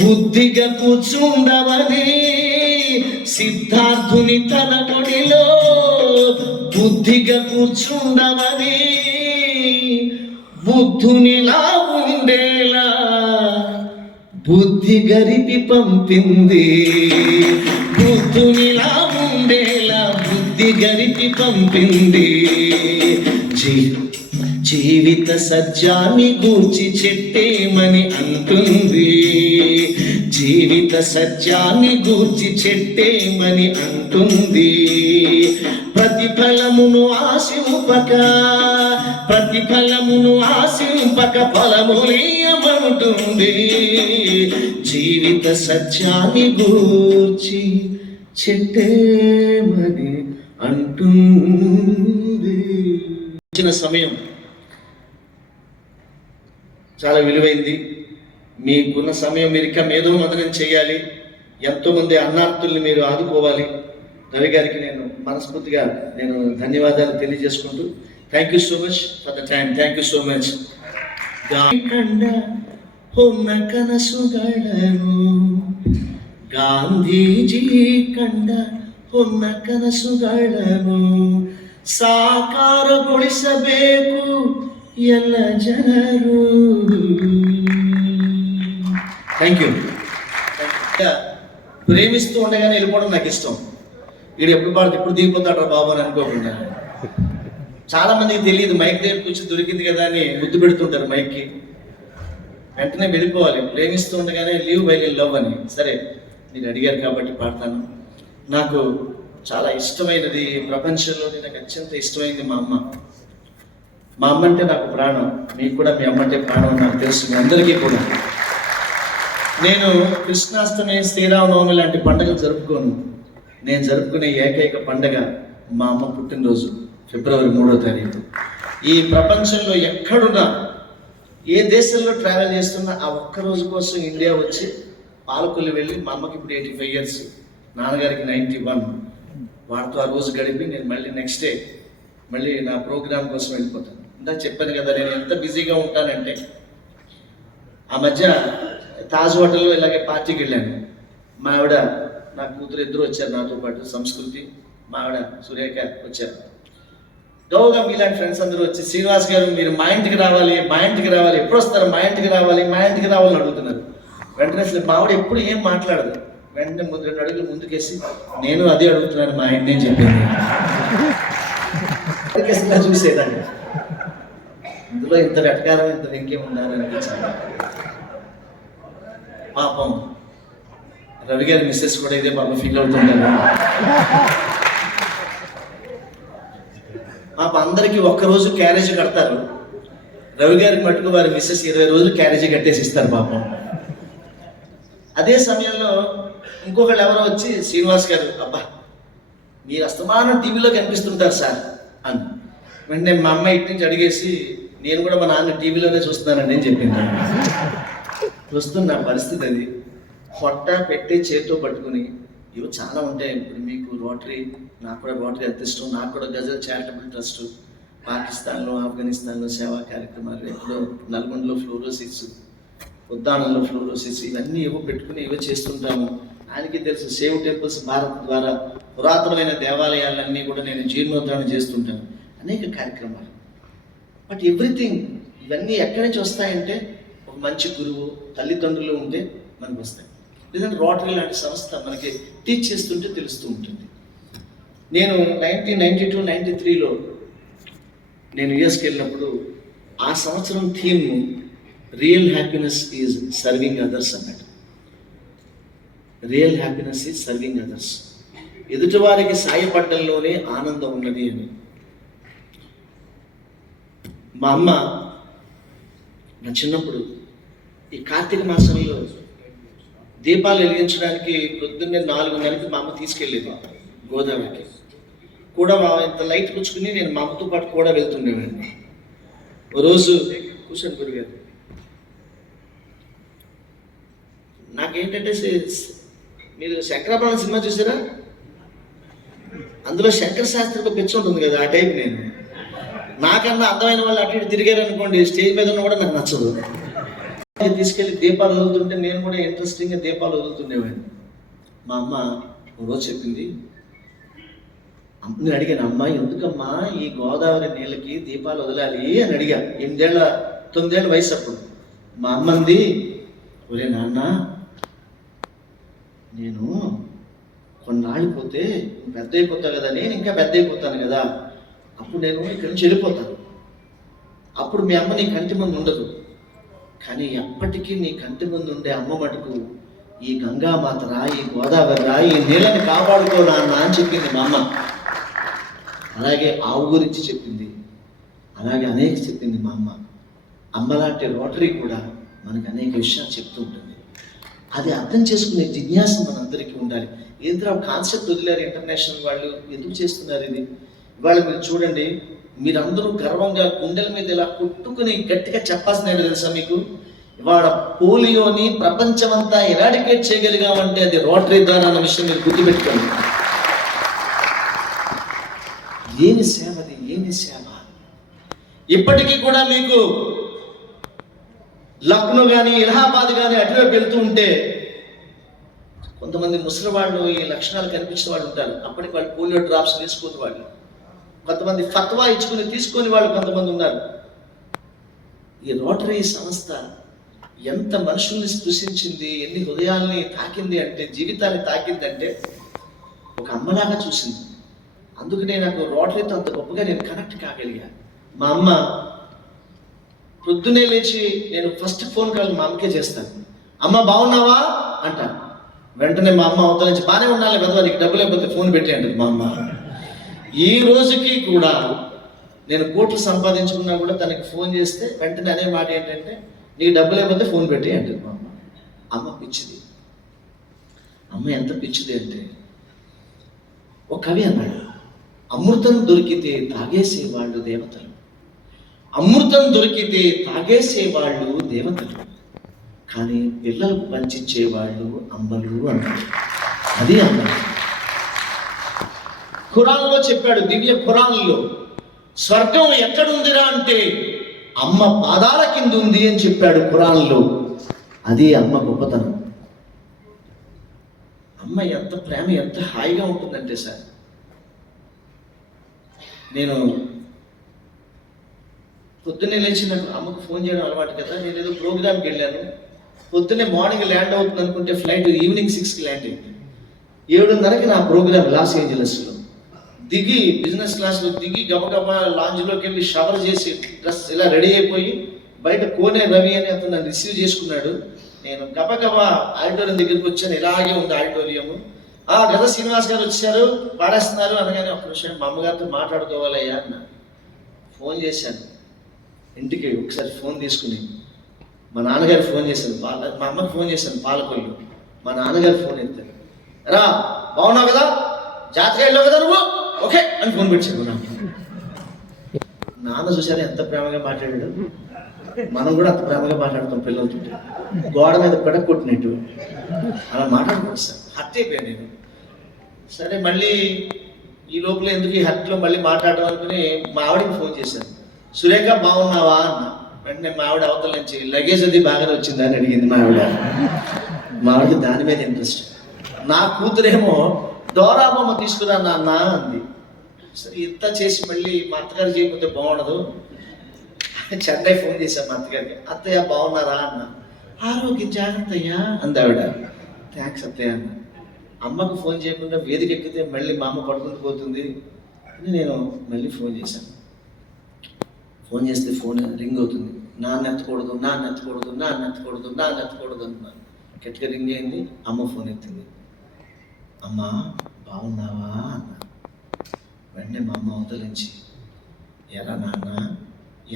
బుద్ధిగా కూర్చుండమని. సిద్ధార్థుని తన ఒడిలో బుద్ధిగా కూర్చుండమని. బుద్ధునిలా ఉండేలా బుద్ధి గరిపి పంపింది. బుద్ధునిలా ఉండేలా బుద్ధి గరిపి పంపింది. జీవిత సత్యాన్ని గూర్చి చెట్టేమని అంటుంది. జీవిత సత్యాన్ని గూర్చి చెట్టేమని అంటుంది. ప్రతిఫలమును ఆశింపక ఫలములీయమంటుంది. జీవిత సత్యాన్ని గూర్చి చెట్టేమని అంటుంది. ఇచ్చిన సమయం చాలా విలువైంది. మీకున్న సమయం మీరు ఇంకా మేధోమథనం చేయాలి. ఎంతోమంది అన్నార్థుల్ని మీరు ఆదుకోవాలి. రవి గారికి నేను మనస్ఫూర్తిగా ధన్యవాదాలు తెలియజేసుకుంటూ thank you so much for the time. Thank you so much. ಹೊನ್ನ ಕನಸುಗಳನ್ನು ಗಾಂಧೀಜಿ ಕಂಡ ಹೊನ್ನ ಕನಸುಗಳನ್ನು ಸಾಕಾರಗೊಳಿಸಬೇಕು ಎಲ್ಲ ಜನರು. Thank you. ప్రేమిస్తూ ఉండగానే వెళ్ళిపోవడం నాకు ఇష్టం. వీడు ఎప్పుడు పాడితే ఎప్పుడు దిగిపోతాడు బాబు అని అనుకోకుండా. చాలా మందికి తెలియదు, మైక్ దగ్గర కూర్చొని దొరికింది కదా అని ముద్దు పెడుతుంటారు మైక్కి. వెంటనే వెళ్ళిపోవాలి. ప్రేమిస్తూ ఉండగానే లీవ్ బై లవ్ అని. సరే, మీరు అడిగారు కాబట్టి పాడతాను. నాకు చాలా ఇష్టమైనది, ప్రపంచంలోనే నాకు అత్యంత ఇష్టమైనది మా అమ్మ. మా అమ్మ అంటే నాకు ప్రాణం. మీకు కూడా మీ అమ్మ అంటే ప్రాణం నాకు తెలుసు, మీ అందరికీ కూడా. నేను కృష్ణాష్టమి, శ్రీరామనవమి లాంటి పండుగలు జరుపుకోను. నేను జరుపుకునే ఏకైక పండుగ మా అమ్మ పుట్టినరోజు, ఫిబ్రవరి 3వ తారీఖు. ఈ ప్రపంచంలో ఎక్కడున్నా, ఏ దేశంలో ట్రావెల్ చేస్తున్నా ఆ ఒక్కరోజు కోసం ఇండియా వచ్చి పాలకొల్లు వెళ్ళి, మా అమ్మకి ఇప్పుడు 85 years, నాన్నగారికి 91, వాడితో ఆ రోజు గడిపి నేను మళ్ళీ నెక్స్ట్ డే మళ్ళీ నా ప్రోగ్రామ్ కోసం వెళ్ళిపోతాను. ఇందాక చెప్పాను కదా నేను ఎంత బిజీగా ఉంటానంటే. ఆ మధ్య తాజ్ హోటల్లో ఇలాగే పార్టీకి వెళ్ళాను. మా ఆవిడ, నా కూతురు ఇద్దరు వచ్చారు నాతో పాటు, సంస్కృతి, మా ఆవిడ సురేఖ వచ్చారు. గౌగా మీలాంటి ఫ్రెండ్స్ అందరూ వచ్చి, శ్రీనివాస్ గారు మీరు మా ఇంటికి రావాలి, ఎప్పుడు వస్తారు, మా ఇంటికి రావాలని అడుగుతున్నారు. వెంటనే అసలు మా ఆవిడ ఎప్పుడు ఏం మాట్లాడదు. వెంటనే 2 అడుగులు ముందుకేసి, నేను అదే అడుగుతున్నాను మా ఆయన్ని అని చెప్పింది. చూసేదాన్ని ఇందులో ఇంత వెటకారం, ఇంత వెంకేం ఉండాలనిపించాలి. పాపం రవి గారి మిస్సెస్ కూడా ఇదే పాపం ఫీల్ అవుతుంటారు. పాప అందరికీ ఒక్కరోజు క్యారేజీ కడతారు. రవి గారికి మటుకు వారి మిస్సెస్ 20 రోజులు క్యారేజీ కట్టేసి ఇస్తారు పాపం. అదే సమయంలో ఇంకొకళ్ళు ఎవరో వచ్చి, శ్రీనివాస్ గారు, అబ్బా మీరు అస్తమానం టీవీలో కనిపిస్తుంటారు సార్ అని. వెంటనే మా అమ్మ ఇటు నుంచి అడిగేసి, నేను కూడా మా నాన్న టీవీలోనే చూస్తున్నానండి అని చెప్పింది. వస్తున్న పరిస్థితి అది. పొట్ట పెట్టి చేతితో పట్టుకుని, ఇవి చాలా ఉంటాయి. ఇప్పుడు మీకు రోటరీ, నాకు కూడా రోటరీ ఎంత ఇష్టం. నాకు కూడా గజల్ చారిటబుల్ ట్రస్ట్, పాకిస్తాన్లో, ఆఫ్ఘనిస్తాన్లో సేవా కార్యక్రమాలు, ఎప్పుడో నల్గొండలో ఫ్లోరోసిస్, ఉద్దానంలో ఫ్లోరోసిస్, ఇవన్నీ ఏవో పెట్టుకుని ఏవో చేస్తుంటాము. ఆయనకి తెలుసు, సేవ్ టెంపుల్స్ భారత్ ద్వారా పురాతనమైన దేవాలయాలన్నీ కూడా నేను జీర్ణోద్ధరణ చేస్తుంటాను, అనేక కార్యక్రమాలు. బట్ ఎవ్రీథింగ్ ఇవన్నీ ఎక్కడి నుంచి వస్తాయంటే, ఒక మంచి గురువు, తల్లిదండ్రులు ఉంటే మనకు వస్తాయి. లేదంటే రోటరీ లాంటి సంస్థ మనకి టీచ్ చేస్తుంటే తెలుస్తూ ఉంటుంది. నేను 1992-93లో నేను యుఎస్కి వెళ్ళినప్పుడు ఆ సంవత్సరం theme real happiness is serving others అన్నట్టు. Real happiness is serving others. ఎదుటివారికి సాయపడడంలోనే ఆనందం ఉన్నది అని. మా అమ్మ నా చిన్నప్పుడు ఈ కార్తీక మాసంలో దీపాలు వెలిగించడానికి పొద్దున్నే 4:30కి మా అమ్మ తీసుకెళ్ళేది గోదావరికి. కూడా ఇంత లైట్ పుచ్చుకుని నేను మా అమ్మతో పాటు కూడా వెళ్తుండేవాడిని. ఓ రోజు కూర్చొని గురిగారు, నాకేంటంటే, మీరు శంకరాభరణం సినిమా చూసారా? అందులో శంకర శాస్త్రికి పిచ్చి ఉంటుంది కదా, ఆ టైప్ నేను. నాకన్నా అందమైన వాళ్ళు అటు ఇటు తిరిగారు అనుకోండి, స్టేజ్ మీద ఉన్న కూడా నాకు నచ్చదు. తీసుకెళ్ళి దీపాలు వదులుతుంటే నేను కూడా ఇంట్రెస్టింగ్గా దీపాలు వదులుతుండేవాడిని. మా అమ్మ రోజు చెప్పింది, నేను అడిగాను, అమ్మ ఎందుకమ్మా ఈ గోదావరి నీళ్ళకి దీపాలు వదలాలి అని అడిగా. 8-9 వయసు అప్పుడు. మా అమ్మ అంది, ఒరే నాన్న, నేను కొన్నాళ్ళు పోతే పెద్ద అయిపోతావు కదా, నేను ఇంకా పెద్ద అయిపోతాను కదా, అప్పుడు నేను ఇక్కడి నుంచి వెళ్ళిపోతాను. అప్పుడు మీ అమ్మ నీ కంటి ముందు ఉండదు, కానీ ఎప్పటికీ నీ కంటి ముందు ఉండే అమ్మ మటుకు ఈ గంగామాతరా, ఈ గోదావరిరా, ఈ నీళ్ళని కాపాడుకో నాన్న అని చెప్పింది మా అమ్మ. అలాగే ఆవు గురించి చెప్పింది, అలాగే అనేక చెప్పింది మా అమ్మ. అమ్మలాంటి రోటరీ కూడా మనకు అనేక విషయాలు చెప్తూ ఉంటుంది. అది అర్థం చేసుకునే జిజ్ఞాస మనందరికీ ఉండాలి. ఏంద్రా కాన్సెప్ట్ వదిలేరు ఇంటర్నేషనల్ వాళ్ళు, ఎందుకు చేస్తున్నారు ఇది? ఇవాళ మీరు చూడండి, మీరందరూ గర్వంగా గుండెల మీద ఇలా కొట్టుకుని గట్టిగా చెప్పాల్సిన తెలుసా మీకు? ఇవాళ పోలియోని ప్రపంచమంతా ఎరాడికేట్ చేయగలిగామంటే అది రోటరీ ద్వారా అన్న విషయం మీరు గుర్తుపెట్టుకోండి. ఏమి సేవది, ఏమి సేవ! ఇప్పటికీ కూడా మీకు లక్నో కానీ ఇలహాబాద్ కానీ అటువైపు వెళ్తూ ఉంటే కొంతమంది ముసలి వాళ్ళు ఈ లక్షణాలు కనిపించిన వాళ్ళు ఉంటారు. అప్పటికి వాళ్ళు పోలియో డ్రాప్స్ తీసుకుని వాళ్ళు, కొంతమంది ఫత్వా ఇచ్చుకుని తీసుకొని వాళ్ళు కొంతమంది ఉన్నారు. ఈ రోటరీ సంస్థ ఎంత మనుషుల్ని స్పృశించింది, ఎన్ని హృదయాల్ని తాకింది అంటే, జీవితాన్ని తాకింది అంటే ఒక అమ్మలాగా చూసింది. అందుకనే నాకు రోటరీతో అంత గొప్పగా నేను కనెక్ట్ కాగలిగా. మా అమ్మ పొద్దునే లేచి నేను ఫస్ట్ ఫోన్ కాల్ మా అమ్మకే చేస్తాను. అమ్మ బాగున్నావా అంటాను. వెంటనే మా అమ్మ అవతల నుంచి బాగానే ఉండాలి పెద్దవా, నీకు డబ్బు లేకపోతే ఫోన్ పెట్టి అంటారు మా అమ్మ. ఈ రోజుకి కూడా నేను కోట్లు సంపాదించుకున్నా కూడా తనకి ఫోన్ చేస్తే వెంటనే అనే మాట ఏంటంటే, నీకు డబ్బు లేకపోతే ఫోన్ పెట్టి అంటారు మా అమ్మ. అమ్మ పిచ్చిది. అమ్మ ఎంత పిచ్చిది అంటే, ఒక కవి అన్నాడు, అమృతం దొరికితే తాగేసేవాళ్ళు దేవతలు, అమృతం దొరికితే తాగేసేవాళ్ళు దేవతలు, కానీ పిల్లలకు పంచిచ్చేవాళ్ళు అమ్మలు అన్నారు. అది అమ్మ. ఖురాన్లో చెప్పాడు, దివ్య ఖురాన్లో, స్వర్గం ఎక్కడుందిరా అంటే అమ్మ పాదాల కింద ఉంది అని చెప్పాడు ఖురాన్లో. అది అమ్మ గొప్పతనం. అమ్మ ఎంత ప్రేమ, ఎంత హాయిగా ఉంటుందంటే సార్, నేను పొద్దున్నే లేచి నాకు అమ్మకు ఫోన్ చేయడం అలవాటు కదా. నేను ఏదో ప్రోగ్రామ్కి వెళ్ళాను, పొద్దున్నే మార్నింగ్ ల్యాండ్ అవుతుంది అనుకుంటే ఫ్లైట్ ఈవినింగ్ 6కి ల్యాండ్ అయింది. 7:30కి నా ప్రోగ్రామ్ లాస్ ఏంజలస్లో. దిగి బిజినెస్ క్లాస్లో దిగి గబగబా లాంజ్లోకి వెళ్ళి షవర్ చేసి డ్రెస్ ఇలా రెడీ అయిపోయి బయట కోనే రవి అని అతను నన్ను రిసీవ్ చేసుకున్నాడు. నేను గబగబా ఆడిటోరియం దగ్గరికి వచ్చాను. ఇలాగే ఉంది ఆడిటోరియము. గదా శ్రీనివాస్ గారు వచ్చారు, పాడేస్తున్నారు అనగానే ఒక్క నిమిషం మా అమ్మగారితో మాట్లాడుకోవాలయ్యా అన్న. ఫోన్ చేశాను ఇంటికి. ఒకసారి ఫోన్ తీసుకుని మా నాన్నగారు ఫోన్ చేశాను, మా అమ్మకి ఫోన్ చేశాను పాలకొల్లు. మా నాన్నగారు ఫోన్ ఎత్తారు, రా బాగున్నావు కదా, జాతర వెళ్ళావు కదా నువ్వు, ఓకే అని ఫోన్ పెట్టాను. నాన్న చూసారా ఎంత ప్రేమగా మాట్లాడాడు. మనం కూడా అంత ప్రేమగా మాట్లాడుతాం పిల్లలతో. గోడ మీద పడ కొట్టినట్టు అలా మాట్లాడుకోవచ్చు సార్. హర్ట్ అయిపోయాను నేను. సరే మళ్ళీ ఈ లోపల ఎందుకు ఈ హర్ట్లో మళ్ళీ మాట్లాడడం అనుకుని మా ఆవిడకి ఫోన్ చేశాను. సురేఖ బాగున్నావా అన్న. వెంటనే మా ఆవిడ అవతల నుంచి లగేజ్ అది బాగానే వచ్చిందా అని అడిగింది మా ఆవిడ. మా ఆవిడకి దాని మీద ఇంట్రెస్ట్. నా కూతురేమో డోరా బొమ్మ తీసుకురా నాన్న అంది. సరే ఇంత చేసి మళ్ళీ మా అత్తగారు చేయకపోతే బాగుండదు, చెన్నై ఫోన్ చేశాను మా అత్తగారికి. అత్తయ్య బాగున్నారా అన్న. ఆరోగ్యం జాగ్రత్త అయ్యా అంది ఆవిడ. థ్యాంక్స్ అత్తయ్య అన్న. అమ్మకు ఫోన్ చేయకుండా వేదిక ఎక్కితే మళ్ళీ మా అమ్మ పడుకుంటూ పోతుంది అని నేను మళ్ళీ ఫోన్ చేశాను. ఫోన్ చేస్తే ఫోన్ రింగ్ అవుతుంది. నాన్న ఎత్తకూడదు, నాన్న ఎత్తకూడదు, నాన్న ఎత్తకూడదు, నాన్న ఎత్తకూడదు అన్నాను. గట్టిగా రింగ్ అయింది. అమ్మ ఫోన్ ఎత్తింది. అమ్మ బాగున్నావా అన్న. వెంటనే మా అమ్మ అవతల నుంచి, ఎరా నాన్న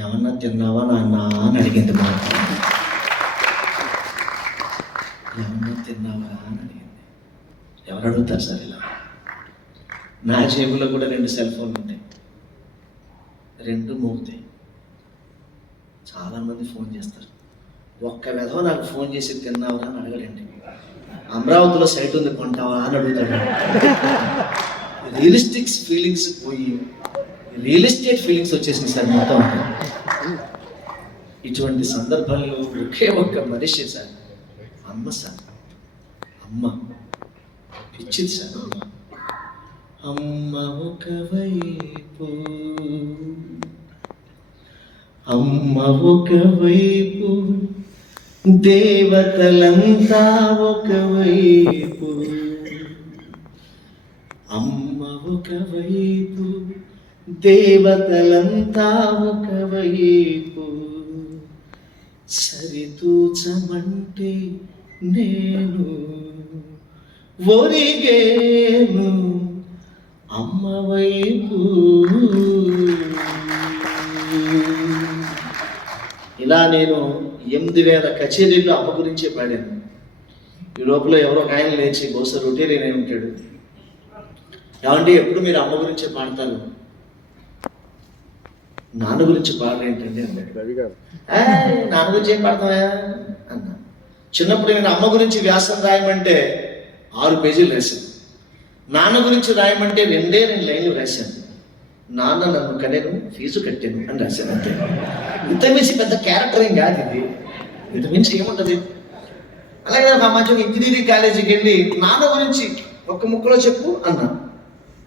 ఏమన్నా తిన్నావా నాన్న అని అడిగింది. మా అమ్మ ఏమన్నా తిన్నావా అని అడిగింది. ఎవరు అడుగుతారు సార్ ఇలా? నా జేబులో కూడా 2 సెల్ ఫోన్లు ఉంటాయి, 2 మోగుతాయి. చాలామంది ఫోన్ చేస్తారు. ఒక్క విధవ నాకు ఫోన్ చేసి తిన్నావా అని అడగడండి. అమరావతిలో సైట్ ఉంది కొంటావా అని అడుగుతాడు. రియలిస్టిక్స్ ఫీలింగ్స్ పోయి రియల్ ఎస్టేట్ ఫీలింగ్స్ వచ్చేసింది సార్ మొత్తం. ఇటువంటి సందర్భాల్లో ఒకే ఒక్క మనిషి సార్, అమ్మ సార్. అమ్మ పిచ్చిది సార్. అమ్మ ఒకవైపు, అమ్మ ఒకవైపు, దేవతలంతా ఒకవైపు. అమ్మ ఒకవైపు, దేవతలంతా ఒకవైపు సరితూచమంటే నేను ఒరిగేను అమ్మ వైపు. ఇలా నేను 8,000 కచేరీల్లో అమ్మ గురించే పాడాను. ఈ లోపల ఎవరో ఒక ఆయన లేచి, బహుశా రొటీరియన్ అయి ఉంటాడు, ఏమంటే ఎప్పుడు మీరు అమ్మ గురించే పాడతారు, నాన్న గురించి పాడరేంటండి అన్నాడు. నాన్న గురించి ఏం పాడతావా అన్నా. చిన్నప్పుడు నేను అమ్మ గురించి వ్యాసం రాయమంటే 6 పేజీలు రాశాను, నాన్న గురించి రాయమంటే 2 లైన్లు రాశాను. నాన్న నన్ను కనెను, ఫీజు కట్టాను అని రాశాను అంతే. ఇంతమించి పెద్ద క్యారెక్టర్ ఏం కాదు ఇది, ఇంతమించి ఏముంటుంది. అలాగే మా మంచిగా ఇంజనీరింగ్ కాలేజీకి వెళ్ళి నాన్న గురించి ఒక్క ముక్కలో చెప్పు అన్నా.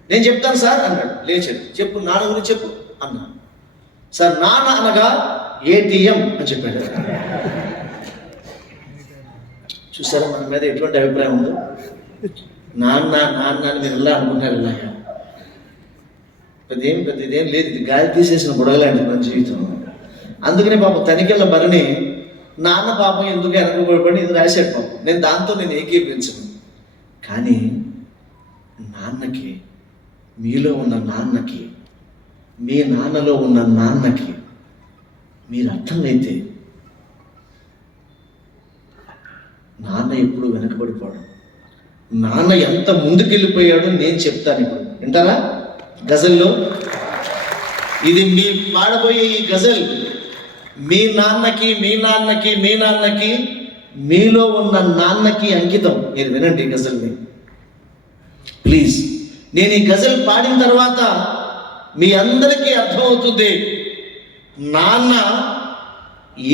నేను చెప్తాను సార్ అన్నాడు, లేచాడు. చెప్పు నాన్న గురించి చెప్పు అన్నా. సార్ నాన్న అనగా ATM అని చెప్పాడు. చూసారా మన మీద ఎటువంటి అభిప్రాయం ఉందో. నాన్న నాన్న అని మీరు ఇలా అనుకున్నారు. ఇలాగా పెద్ద ఇదేం లేదు, ఇది గాలి తీసేసిన బుడగలాంటి మన జీవితం. అందుకనే పాపం తనికెళ్ళ భరణి నాన్న పాపం ఎందుకు వెనకబడి ఇది రాశాడు పాపం. నేను ఏకీపించను. కానీ నాన్నకి, మీలో ఉన్న నాన్నకి, మీ నాన్నలో ఉన్న నాన్నకి మీరు అర్థమైతే నాన్న ఎప్పుడు వెనకబడిపోవడం, నాన్న ఎంత ముందుకెళ్ళిపోయాడో నేను చెప్తాను ఇప్పుడు. వింటారా గజల్లో? ఇది మీ పాడబోయే ఈ గజల్ మీ నాన్నకి, మీ నాన్నకి, మీ నాన్నకి, మీలో ఉన్న నాన్నకి అంకితం. మీరు వినండి ఈ గజల్ని ప్లీజ్. నేను ఈ గజల్ పాడిన తర్వాత మీ అందరికీ అర్థమవుతుంది, నాన్న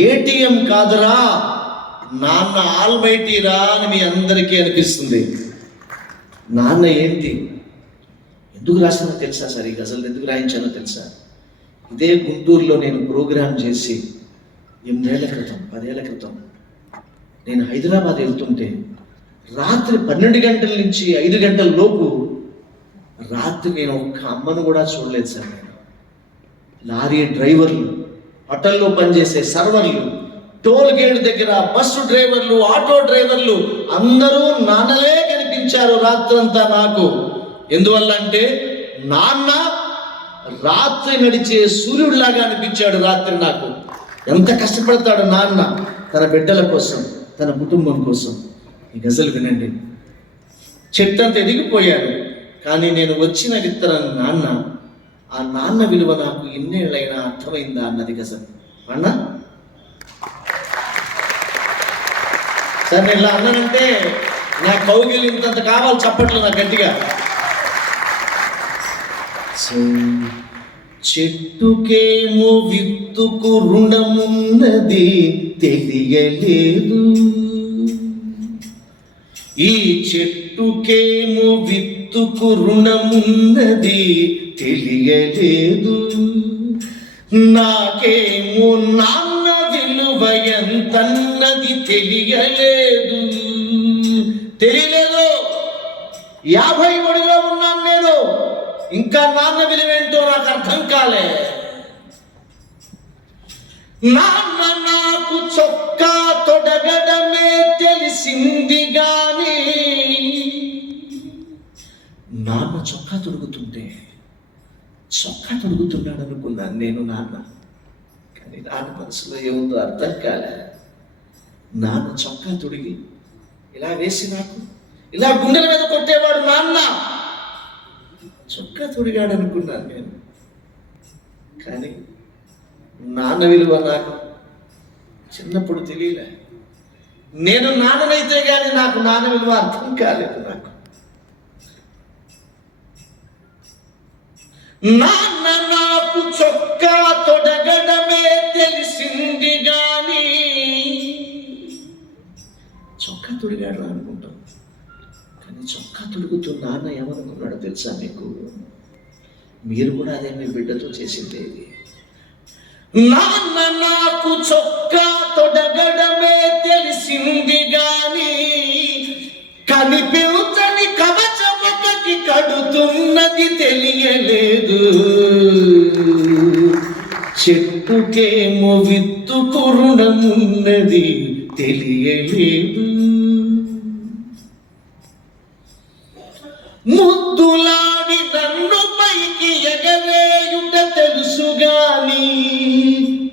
ATM కాదురా, నాన్న ఆల్మైటీరా అని మీ అందరికీ అనిపిస్తుంది. నాన్న ఏంటి, ఎందుకు రాశానో తెలుసా సార్? ఈ గజల్ ఎందుకు రాయించానో తెలుసా? ఇదే గుంటూరులో నేను ప్రోగ్రాం చేసి 8 ఏళ్ల క్రితం, 10 ఏళ్ల క్రితం నేను హైదరాబాద్ వెళ్తుంటే రాత్రి 12 గంటల నుంచి 5 గంటల లోపు రాత్రి నేను ఒక్క అమ్మను కూడా చూడలేదు సార్. నేను లారీ డ్రైవర్లు, హోటల్లో పనిచేసే సర్వర్లు, టోల్ గేట్ దగ్గర బస్సు డ్రైవర్లు, ఆటో డ్రైవర్లు అందరూ నాన్నలే కనిపించారు రాత్రంతా నాకు. ఎందువల్ల అంటే నాన్న రాత్రి నడిచే సూర్యుడిలాగా అనిపించాడు రాత్రి నాకు. ఎంత కష్టపడతాడు నాన్న తన బిడ్డల కోసం, తన కుటుంబం కోసం. ఈ గజలు వినండి. చెట్టంత ఎదిగిపోయాను, కానీ నేను వచ్చిన విత్తనం నాన్న. ఆ నాన్న విలువ నాకు ఎన్నేళ్ళైనా అర్థమైందా అన్నది గజల్. అన్నా సార్ నేను ఇలా అన్నానంటే నా కౌగిలి ఇంతంత కావాలి చప్పట్లు నాకు గట్టిగా. చెట్టుకేమో విత్తుకు రుణమున్నది తెలియలేదు, ఈ చెట్టుకేమో విత్తుకు రుణమున్నది తెలియలేదు, నాకేమో నాన్న విలువ ఎంతన్నది తెలియలేదు. 50 ఉన్నాను నేను, ఇంకా నాన్న విలువేంటో నాకు అర్థం కాలే. నాన్న నాకు చొక్కా తొడగడమే తెలిసింది గాని, నాన్న చొక్కా తొడుగుతుంటే చొక్కా తొడుగుతున్నాడు అనుకున్నాను నేను నాన్న. కానీ నాన్న మనసులో ఏముందో అర్థం కాలే. నాన్న చొక్కా తొడిగి ఇలా వేసి నాకు ఇలా గుండెల మీద కొట్టేవాడు నాన్న. చొక్కా తొడిగాడు అనుకున్నాను నేను. కానీ నాన్న విలువ నాకు చిన్నప్పుడు తెలియలే. నేను నాన్ననైతే కానీ నాకు నాన్న విలువ అర్థం కాలేదు. నాకు నాన్న నాకు చొక్కా తొడగడమే తెలిసింది గాని, చొక్కా తొడిగాడు అనుకుంటాం, కానీ చొక్కా తొడుగుతూ నాన్న ఏమనుకున్నాడో తెలుసా మీకు? మీరు కూడా అదే మీ బిడ్డతో చేసింది. నాన్న నాకు చొక్కా తొడగడమే తెలిసింది గాని, కనిపించని కవచమొకటి పైకి కడుతున్నది తెలియలేదు, చెట్టుకేమో విత్తుకు రుణమున్నది తెలియలేదు. ముద్దులాడి నన్ను పైకి ఎగవేయుట తెలుసుగాని,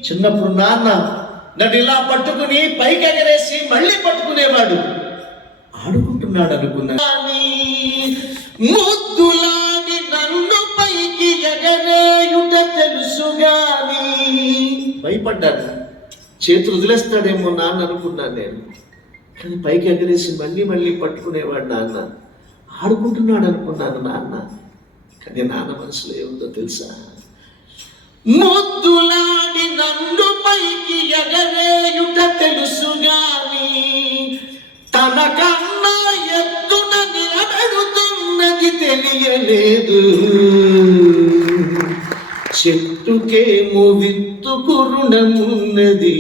చిన్నప్పుడు నాన్న నన్ను ఇలా పట్టుకుని పైకి ఎగరేసి మళ్ళీ పట్టుకునేవాడు, ఆడుకుంటున్నాడు అనుకున్నా. ముద్దులాడి నన్ను పైకి ఎగరేయుట తెలుసుగాని, భయపడ్డాడు, చేతులు వదిలేస్తాడేమో నాన్న అనుకున్నాను నేను. కానీ పైకి ఎగరేసి మళ్ళీ మళ్ళీ పట్టుకునేవాడు నాన్న, ఆడుకుంటున్నాడు అనుకున్నాను నాన్న. కానీ నాన్న మనసులో ఏముందో తెలుసా? ముద్దులాడి నన్ను పైకి ఎగరేయుట తెలుసుగాని, తన కన్నా ఎత్తున నిలబెడుతున్నది తెలియలేదు, చెట్టుకేమో విత్తుకు రుణమున్నది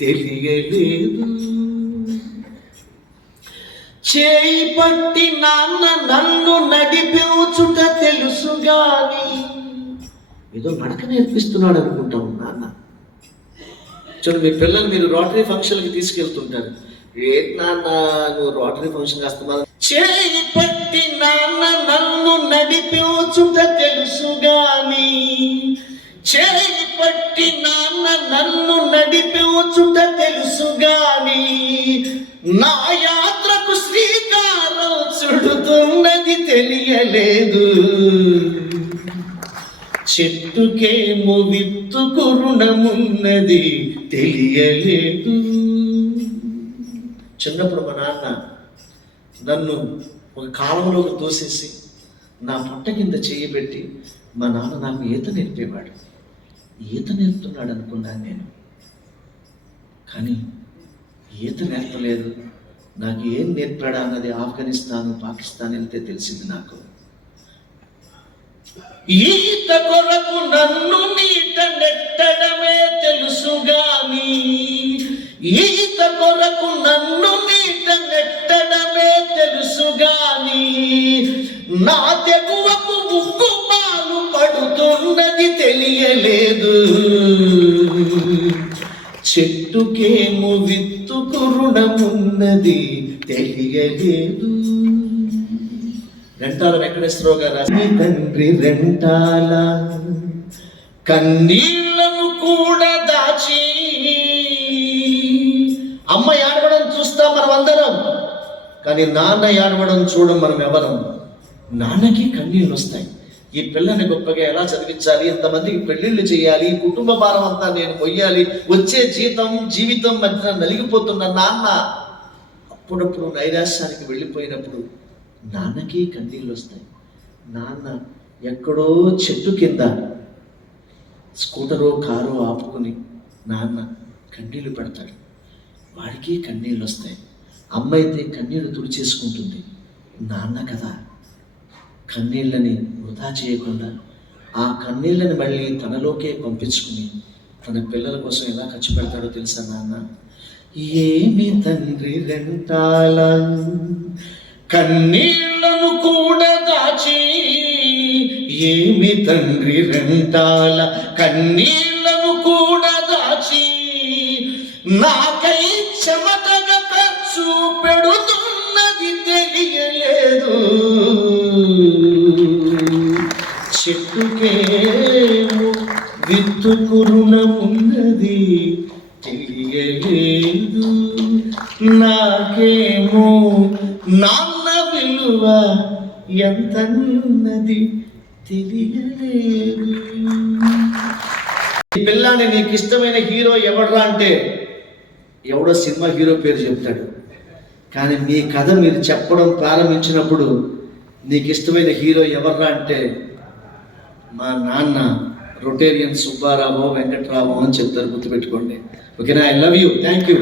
తెలియలేదు. చేయి పట్టి నాన్న నన్ను నడిపించుట తెలుసుగాని, ఏదో నడక నేర్పిస్తున్నాడు అనుకుంటాం నాన్న. చూడండి, మీ పిల్లలు మీరు రోటరీ ఫంక్షన్కి తీసుకెళ్తుంటారు. ఏంటి నాన్న నువ్వు రోటరీ ఫంక్షన్ చేస్తున్నా? చేయి పట్టి నాన్న నన్ను నడిపించుట తెలుసుగాని, చేయి పట్టి నాన్న నన్ను నడిపించుట తెలుసుగాని, నా యాత్రకు శ్రీకారం చుడుతున్నది తెలియలేదు, చెట్టుకేమో విత్తుకు రుణమున్నది తెలియలేదు. చిన్నప్పుడు మా నాన్న నన్ను ఒక కాలంలోకి తోసేసి నా పొట్ట కింద చేయబెట్టి మా నాన్న నాకు ఈత నేర్పేవాడు. ఈత నేర్పుతున్నాడు అనుకున్నాను నేను, కానీ ఈత నేర్పలేదు. నాకు ఏం నేర్పాడా అన్నది ఆఫ్ఘనిస్తాన్ పాకిస్తాన్ వెళ్తే తెలిసింది నాకు. ఈత కొరకు నన్ను నీట నెట్టడమే తెలుసుగాని, ఈత కొరకు నన్ను నీట నెట్టడమే తెలుసుగాని, నా తెగువకు ఉక్కు పాలు పడుతున్నది తెలియలేదు, చెట్టుకేమో విత్తుకు రుణమున్నది తెలియలేదు. రెంటాల వెంకటేశ్వరరావు గారు, మీ తండ్రి రెంటాల కన్నీళ్లను కూడా దాచి, అమ్మ ఏడవడం చూస్తాం మనం అందరం, కానీ నాన్న ఏడవడం చూడం మనం ఎవరం. నాన్నకి కన్నీళ్ళు వస్తాయి. ఈ పిల్లని గొప్పగా ఎలా చదివించాలి, ఇంతమందికి పెళ్లిళ్ళు చేయాలి, కుటుంబ భారం అంతా నేను మొయ్యాలి, వచ్చే జీవితం మధ్య నలిగిపోతున్న నాన్న అప్పుడప్పుడు నైరాశ్యానికి వెళ్ళిపోయినప్పుడు నాన్నకి కన్నీళ్ళు వస్తాయి. నాన్న ఎక్కడో చెట్టు కింద స్కూటరో కారో ఆపుకుని నాన్న కన్నీళ్ళు పెడతాడు, వాడికి కన్నీళ్ళు వస్తాయి. అమ్మ అయితే కన్నీళ్ళు తుడిచేసుకుంటుంది. నాన్న కదా కన్నీళ్ళని వృధా చేయకుండా ఆ కన్నీళ్ళని మళ్ళీ తనలోకే పంపించుకుని తన పిల్లల కోసం ఎలా ఖర్చు పెడతాడో తెలుసా నాన్న? ఏమి తండ్రి రెంటాల కన్నీళ్లను కూడా దాచి, ఏమి తండ్రి రెంటాల కన్నీళ్లను కూడా దాచి, నాకై చెమటగా ఖర్చు పెడుతున్నది తెలియలేదు, చెట్టుకేమో విత్తుకు రుణమున్నది తెలియలేదు, నాకేమో నాన్న విలువ ఎంతన్నది తెలియలేదు. ఈ పిల్లాన్ని నీకు ఇష్టమైన హీరో ఎవడ్రా అంటే ఎవడో సినిమా హీరో పేరు చెప్తాడు. కానీ మీ కథ మీరు చెప్పడం ప్రారంభించినప్పుడు నీకు ఇష్టమైన హీరో ఎవర్రా అంటే మా నాన్న రొటేరియన్ సుబ్బారావు వెంకట్రావు అని చెప్తారు, గుర్తుపెట్టుకోండి. ఓకేనా? I love you. Thank you.